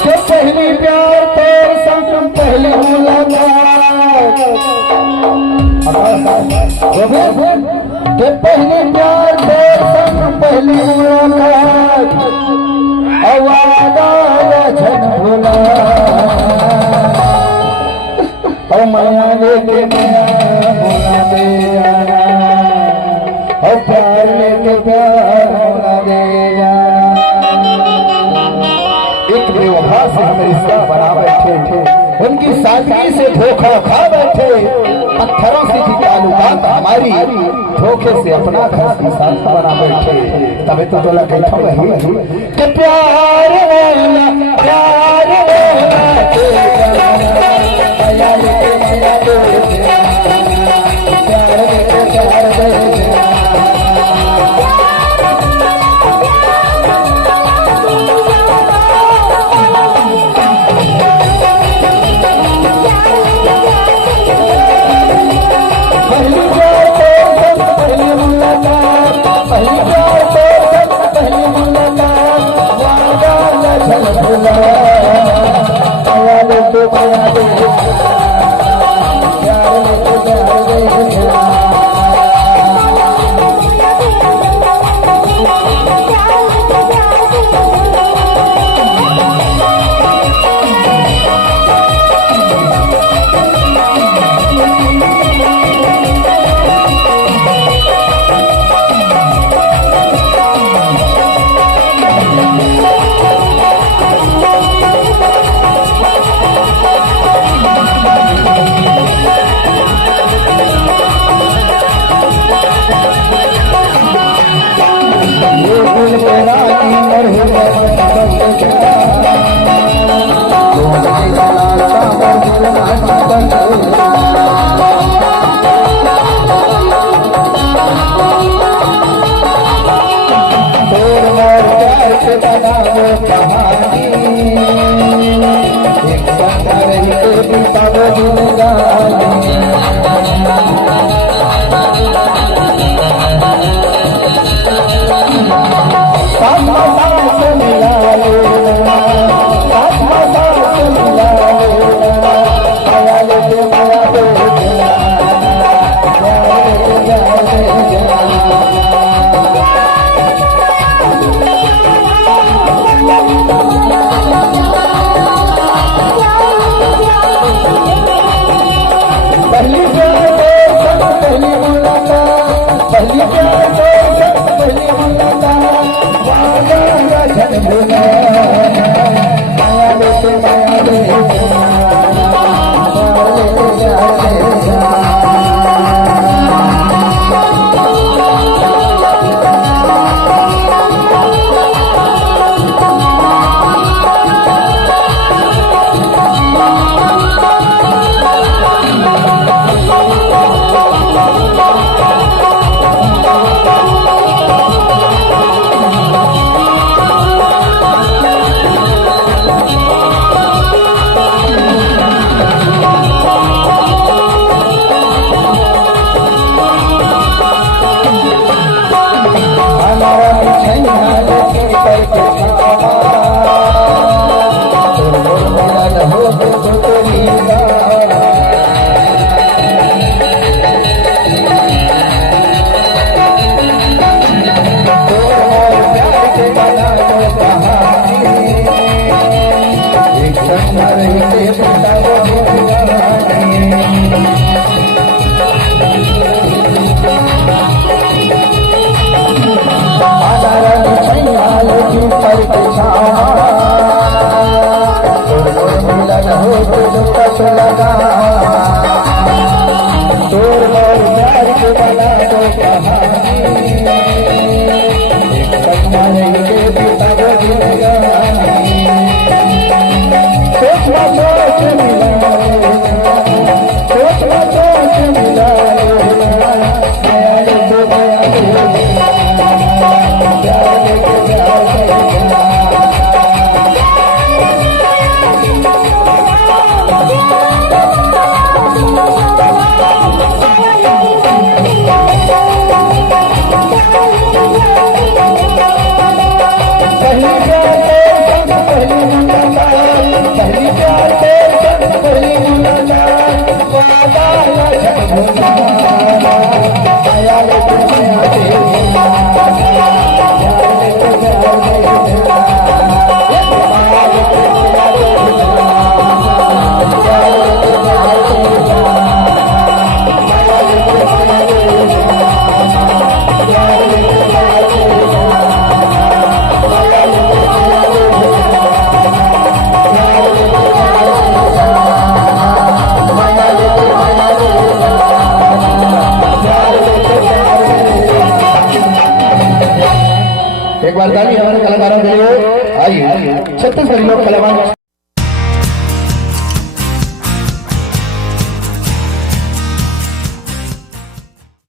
कि पहली प्यार तेरे संग पहली मुलाकात, कि पहली प्यार तेरे संग पहली मुलाकात, वादा छन भुला और माया लेके माया भुला दे जाना, और प्यार लेके प्यार भुला दे जाना। एक बेवफा से हम रिश्ता बना बैठे थे, उनकी सादगी से धोखा खा बैठे, पत्थरों से की ताल्लुकात हमारी, धोखे से अपना घर की साथ बना बैठे। तभी तो बोला कहता वही कि प्यार वाला प्यार एक बार ताली हमारे कलाकारों के लिए। आइए छत्तीसगढ़ी लोक कलाकार